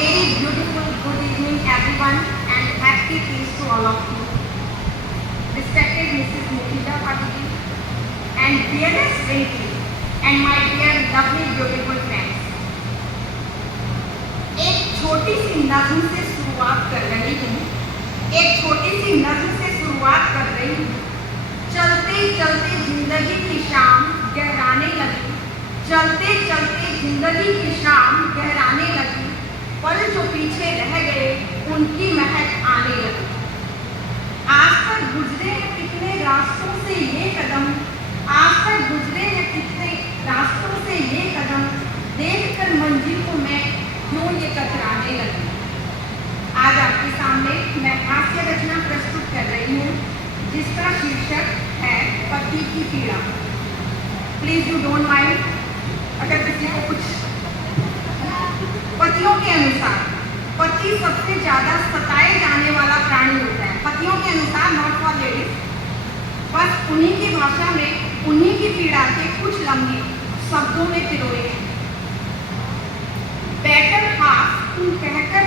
very beautiful good evening everyone and happy peace to all of you. Respected Mrs. Mukita Patiki and dearest Rinki and my dear lovely beautiful friends. एक छोटी सी नज़्म से शुरुआत कर रही हूँ। चलते चलते जिंदगी की शाम गहराने लगी। पल जो पीछे रह गए उनकी महक आने लगी। आज तक गुजरे हैं कितने रास्तों से ये कदम, देखकर मंजिल को मैं क्यों ये कतराने लगी। आज आपके सामने मैं हास्य रचना प्रस्तुत कर रही हूँ जिसका शीर्षक है पति की पीड़ा। प्लीज यू डोंट माइंड अगर किसी को कुछ। पतियों के अनुसार पति सबसे ज्यादा सताए जाने वाला प्राणी होता है। पतियों के अनुसार, नॉट फॉर लेडीज। बस उन्हीं की भाषा में उन्हीं की पीड़ा के कुछ लम्हे शब्दों में पिरोए हैं। बेटर हाफ तुम कहकर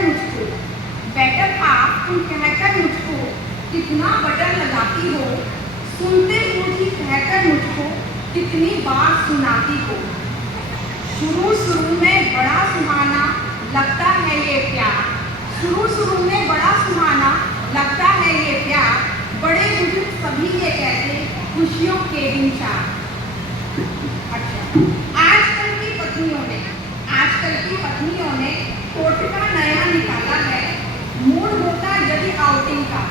मुझको कितना बटन लगाती हो, सुनते मुझे कहकर मुझको कितनी बार सुनाती हो। शुरू में बड़ा सुहाना लगता है ये प्यार, बड़े बुजुर्ग सभी ये कहते खुशियों के दिन चार। अच्छा, आजकल की पत्नियों ने टोटका नया निकाला है। मूड होता यदि आउटिंग का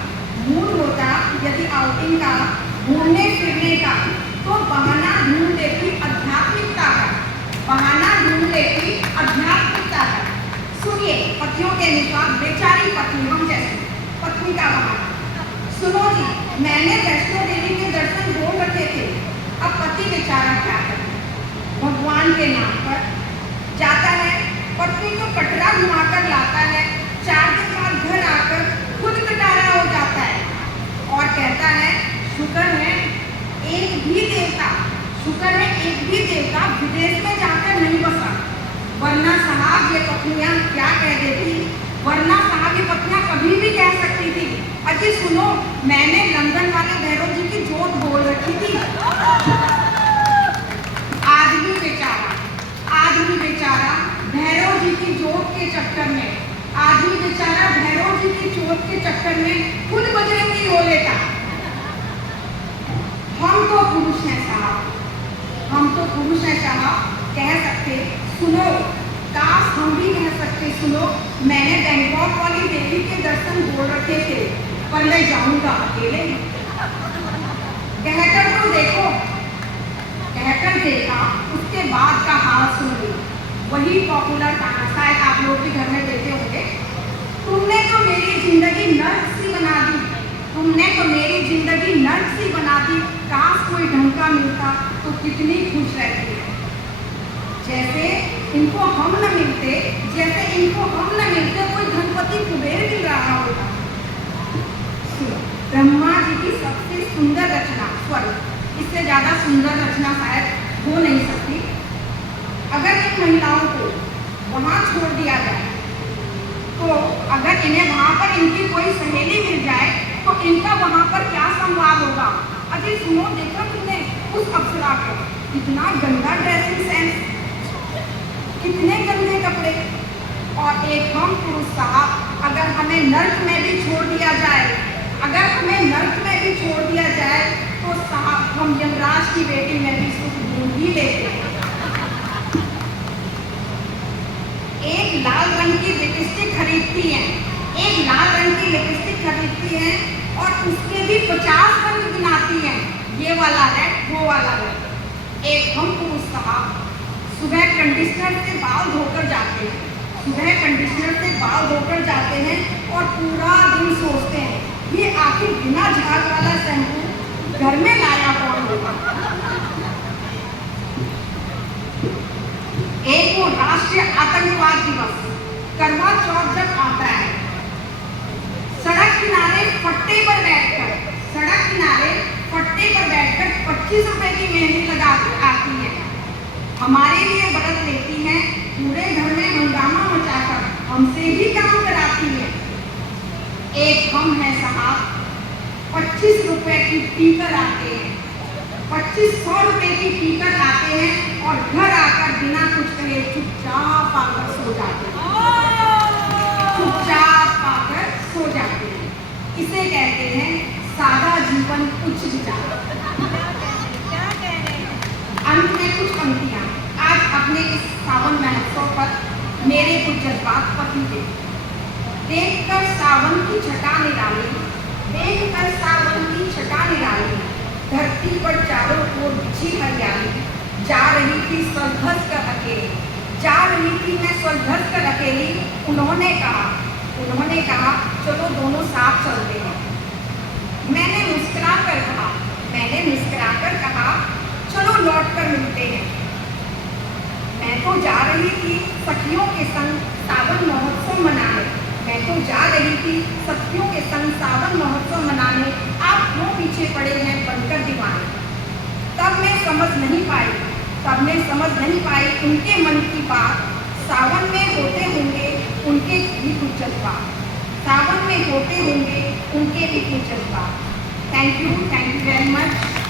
घूमने फिरने का तो बहाना ढूंढ लेती आध्यात्मिकता का। सुनिए पतियों के अनुसार बेचारी पत्नी, हम जैसे पत्नी का बहाना। सुनो जी, मैंने वैष्णो देवी के दर्शन बोल रखे थे, अब पति बेचारा क्या करे। भगवान के नाम पर जाता है, पत्नी को कटरा घुमाकर लाता है। 4 दिन बाद घर आकर खुद कटारा हो जाता है और कहता है शुक्र है एक भी देवता विदेश में जाकर नहीं बसा, वरना साहब ये पत्नियां क्या कह देती, कभी भी कह सकती थी अजी सुनो मैंने लंदन वाले भैरव जी की जोत बोल रखी थी। आदमी बेचारा भैरव जी की जोत के चक्कर में खुद बजरंगी हो लेता। हम तो पुरुष हैं साहब, कह सकते सुनो, काश हम भी कह सकते सुनो मैंने बैंकॉक वाली देवी के दर्शन बोल रखे थे पर मैं जाऊंगा अकेले। कहकर देखा, उसके बाद का हाल सुन ली। वही पॉपुलर गाना शायद आप लोग भी घर में देखे होंगे। तुमने तो मेरी जिंदगी नर्क सी बना दी, काश कोई ढंग का मिलता तो कितनी खुश रहती है। जैसे इनको हम न मिलते कोई धनपति कुबेर मिल रहा होगा। ब्रह्मा जी की सबसे सुंदर रचना, स्वर्ग, इससे ज्यादा सुंदर रचना शायद हो नहीं सकती। अगर इन महिलाओं को वहां छोड़ दिया जाए तो अगर इन्हें वहां पर इनकी कोई सहेली मिल जाए तो इनका वहां पर क्या संवाद होगा। अजी सुनो, देखा तुमने उस अप्सरा को, कितना गंदा ड्रेसिंग सेंस, कितने गंदे कपड़े। और एक हम पुरुष साहब, अगर हमें नर्क में भी छोड़ दिया जाए तो साहब हम यमराज की बेटी में भी सुख ढूंढ ही लेते हैं। एक लाल रंग की लिपस्टिक खरीदती हैं और उसके भी 50 रंग गिनाती हैं, ये वाला रेड, वो वाला रेड। एक हम पुरुष साहब सुबह कंडीशनर से बाल धोकर जाते हैं और पूरा दिन सोचते हैं ये आखिर बिना झाग वाला शैम्पू घर में लाया कौन होगा। एक वो राष्ट्रीय आतंकवाद दिवस करवा चौथ जब आता है, सड़क किनारे फट्टे पर बैठकर 25 रुपए की मेहंदी लगा कर आती है, हमारे लिए व्रत लेती हैं, पूरे घर में हंगामा मचाकर हमसे ही काम कराती हैं। एक हम हैं साहब, 25 रुपए की टीकर आते हैं, 2500 रुपए की टीकर आते हैं और घर आकर बिना कुछ कहे चुपचाप आकर सो जाते हैं, चुपचाप आकर सो जाते हैं। इसे कहते हैं सादा जीवन उच्च विचार। अंत में कुछ पंक्तियां। आज अपने इस सावन महोत्सव पर मेरे कुछ जज्बात पति थे। देखकर सावन की छटा निराली, देखकर सावन की छटा निराली, धरती पर चारों ओर बिछी हरियाली, जा रही थी स्वधस कर अकेली, जा रही थी मैं स्वधस कर अकेली। उन्होंने कहा चलो दोनों साथ चलते हैं। मैंने मुस्कुरा कर कहा चलो लौट कर मिलते हैं। मैं तो जा रही थी सखियों के संग सावन महोत्सव मनाने, मैं तो जा रही थी सखियों के संग सावन महोत्सव मनाने। आप क्यों पीछे पड़े हैं बनकर दीवाने। तब मैं समझ नहीं पाई उनके मन की बात। सावन में होते होंगे उनके भी कुछ जज्बात, सावन में होते होंगे उनके भी कुछ जज्बात। Thank you very much.